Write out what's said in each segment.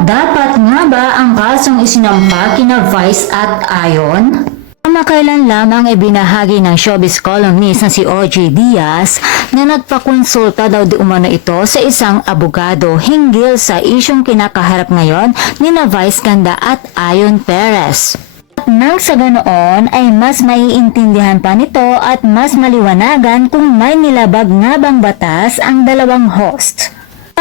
Dapat nga ba ang kasong isinampa kina Vice at Ayon? Kamakailan lamang ibinahagi ng showbiz columnist na si OJ Diaz na nagpakonsulta daw di umano ito sa isang abogado hinggil sa isyong kinakaharap ngayon ni na Vice Ganda at Ayon Perez. At nang sa ganoon ay mas maiintindihan pa nito at mas maliwanagan kung may nilabag nga bang batas ang dalawang host.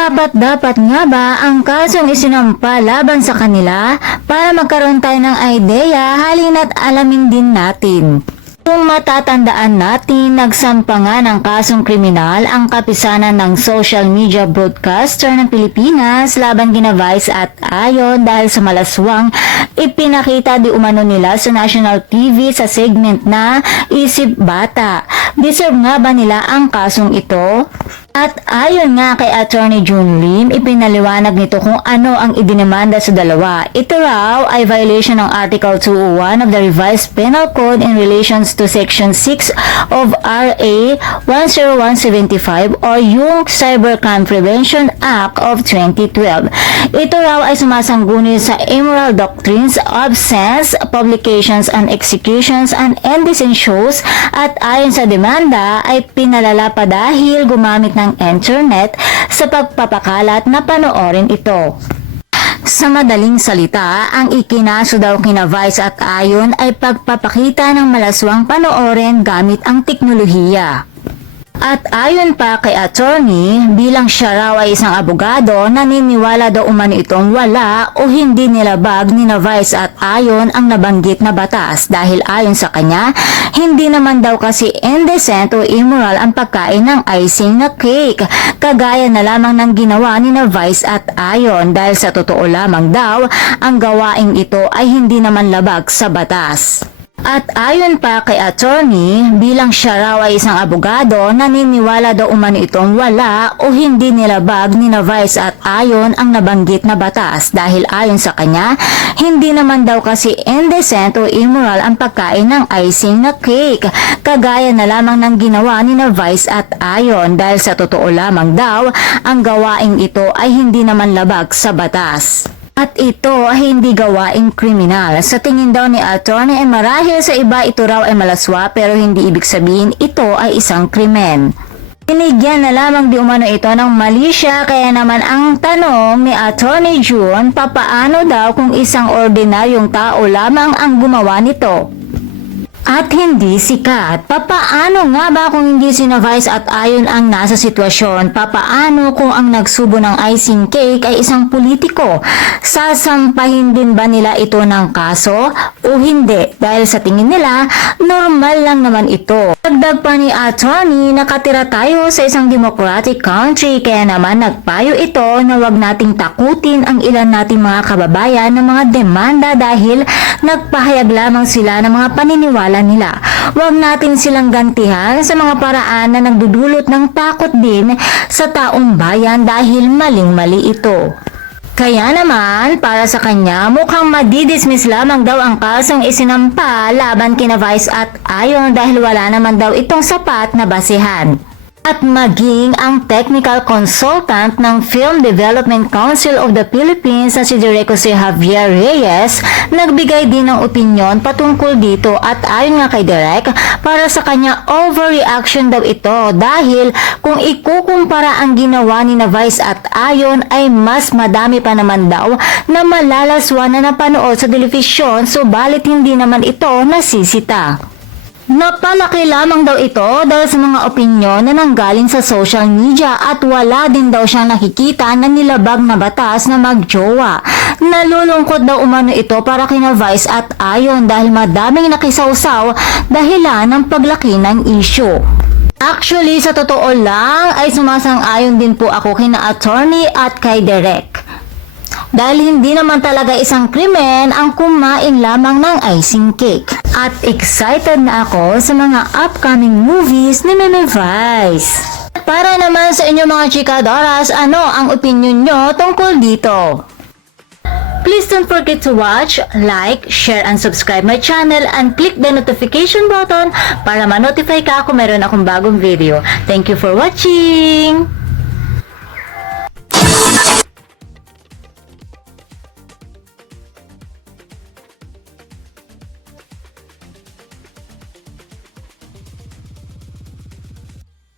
Dapat nga ba ang kasong isinampa laban sa kanila para magkaroon tayo ng ideya, halina't alamin din natin. Kung matatandaan natin, nagsampa nga ng kasong kriminal ang kapisanan ng social media broadcaster ng Pilipinas laban kina Vice at Ayon dahil sa malaswang ipinakita di umano nila sa national TV sa segment na Isip Bata. Deserve nga ba nila ang kasong ito? At ayon nga kay Attorney June Lim, ipinaliwanag nito kung ano ang idinimanda sa dalawa. Ito raw ay violation ng Article 201 of the Revised Penal Code in relations to Section 6 of RA 10175 or yung Cybercrime Prevention Act of 2012. Ito raw ay sumasangguni sa immoral doctrines, absence, publications and executions and indecent shows at ayon sa demanda ay pinalala pa dahil gumamit ng internet sa pagpapakalat na panoorin ito. Sa madaling salita, ang ikinaso daw kina Vice at Ayon ay pagpapakita ng malaswang panoorin gamit ang teknolohiya. At ayon pa kay attorney, bilang siya raw ay isang abogado, naniniwala daw umano itong wala o hindi nilabag ni na Vice at Ayon ang nabanggit na batas dahil ayon sa kanya, hindi naman daw kasi indecent o immoral ang pagkain ng icing na cake, kagaya na lamang ng ginawa ni na Vice at Ayon dahil sa totoo lamang daw, ang gawaing ito ay hindi naman labag sa batas. At ayon pa kay attorney, bilang siya raw ay isang abogado, naniniwala daw umano itong wala o hindi nilabag ni na Vice at Ayon ang nabanggit na batas dahil ayon sa kanya, hindi naman daw kasi indecent o immoral ang pagkain ng icing na cake, kagaya na lamang ng ginawa ni na Vice at Ayon dahil sa totoo lamang daw, ang gawaing ito ay hindi naman labag sa batas. At ito ay hindi gawaing kriminal. Sa tingin daw ni attorney ay marahil sa iba ito raw ay malaswa pero hindi ibig sabihin ito ay isang krimen. Binigyan na lamang di umano ito ng mali siya kaya naman ang tanong ni Attorney June, papaano daw kung isang ordinaryong tao lamang ang gumawa nito? At hindi sikat. Papaano nga ba kung hindi sina Vice at Ayon ang nasa sitwasyon? Papaano kung ang nagsubo ng icing cake ay isang politiko? Sasampahin din ba nila ito ng kaso o hindi? Dahil sa tingin nila, normal lang naman ito. Dagdag pa ni attorney, nakatira tayo sa isang democratic country kaya naman nagpayo ito na wag nating takutin ang ilan nating mga kababayan ng mga demanda dahil nagpahayag lamang sila ng mga paniniwala nila. Huwag natin silang gantihan sa mga paraan na nagdudulot ng takot din sa taong bayan dahil maling-mali ito. Kaya naman, para sa kanya, mukhang madidismiss lamang daw ang kasong isinampa laban kina Vice at Ayon dahil wala naman daw itong sapat na basehan. At maging ang technical consultant ng Film Development Council of the Philippines na si Director Javier Reyes nagbigay din ng opinyon patungkol dito at ayon nga kay Direk, para sa kanya overreaction daw ito dahil kung ikukumpara ang ginawa ni na Vice at Ayon ay mas madami pa naman daw na malalaswa na napanood sa telebisyon subalit hindi naman ito nasisita. Napalaki lamang daw ito dahil sa mga opinyon na nanggaling sa social media at wala din daw siyang nakikita na nilabag na batas na magjowa. Nalulungkot daw umano ito para kina Vice at Ayon dahil madaming nakisawsaw dahilan ng paglaki ng issue. Actually, sa totoo lang ay sumasang-ayon din po ako kina attorney at kay Direk. Dahil hindi naman talaga isang krimen ang kumain lamang ng icing cake. At excited na ako sa mga upcoming movies ni Meme Vice. Para naman sa inyo mga chikadoras, ano ang opinion nyo tungkol dito? Please don't forget to watch, like, share, and subscribe my channel and click the notification button para ma-notify ka kung meron akong bagong video. Thank you for watching!